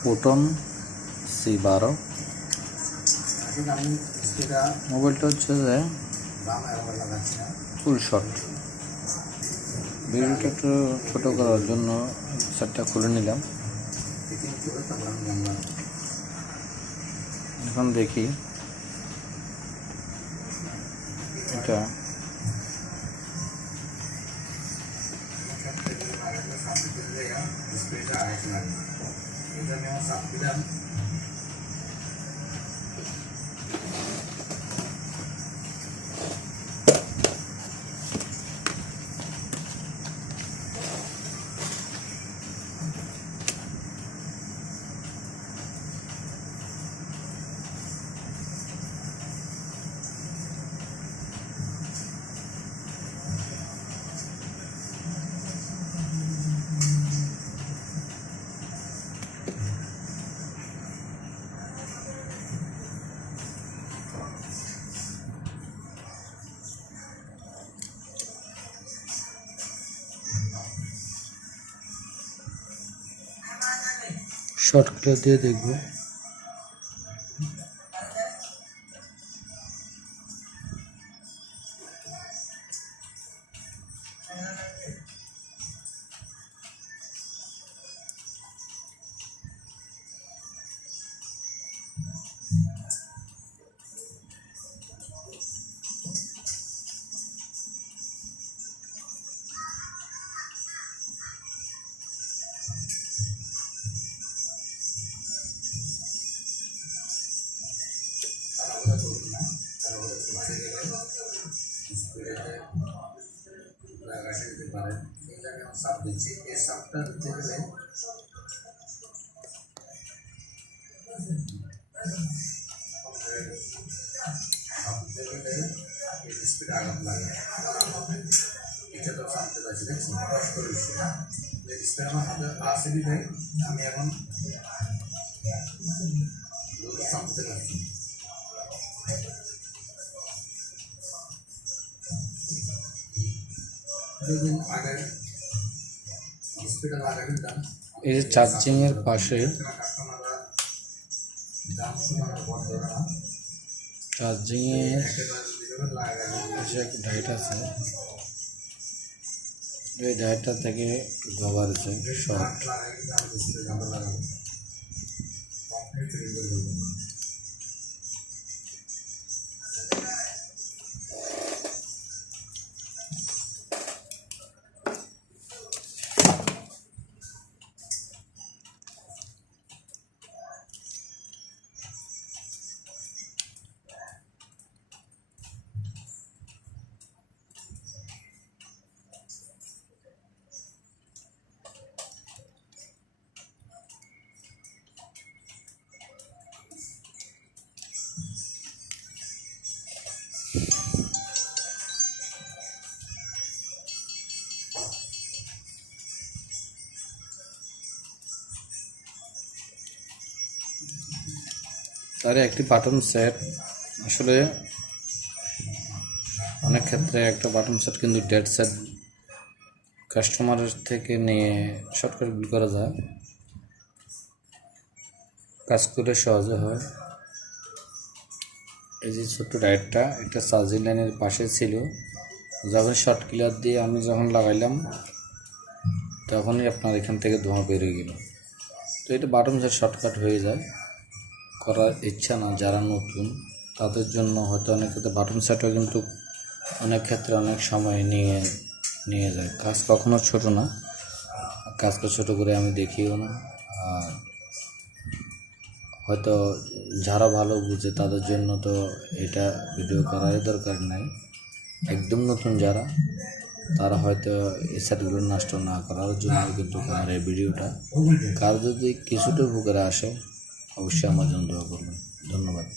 Proton C12 মোবাইলটা হচ্ছে যে ফুল শট। ভিডিওটা একটু ছোটো করার জন্য সেটটা খুলে নিলাম। এখন দেখি এটা শর্টগুলো দিয়ে দেখব। আমি এখন সামতে যাচ্ছি। এই যে চার্জিংয়ের পাশে চার্জিংয়ে একটা ডাইট আছে, এই ডাইটটা থেকে কভার আছে শর্ট। তার একটি বাটন সেট, আসলে অনেক ক্ষেত্রে একটা বাটন সেট কিন্তু ডেড সেট কাস্টমারের থেকে নিয়ে শর্টকাট বিল করা যায়, কাজ করে সহজে হয়। এই যে ছোট্ট ডায়েটটা একটা চার্জিং লাইনের পাশে ছিল, যখন শর্ট ক্লিয়ার দিয়ে আমি যখন লাগাইলাম তখনই আপনার এখান থেকে ধোঁয়া বেরিয়ে গেল। তো এটা বাটন সেট শর্টকাট হয়ে যায়, করার ইচ্ছা না যারা নতুন তাদের জন্য হয়তো অনেক ক্ষেত্রে বাটন সেটও কিন্তু অনেক ক্ষেত্রে অনেক সময় নিয়ে যায়। কাজ কখনো ছোট না, কাজকে ছোট করে আমি দেখিও না। আর হয়তো যারা ভালো বুঝে তাদের জন্য তো এটা ভিডিও করারই দরকার নাই। একদম নতুন যারা, তারা হয়তো এই সেটগুলো নষ্ট না করার জন্য কিন্তু আমার এই ভিডিওটা। কার যদি কিছুটা উপকারে আসে অবশ্যই আমার জন্য দোয়া করবেন। ধন্যবাদ।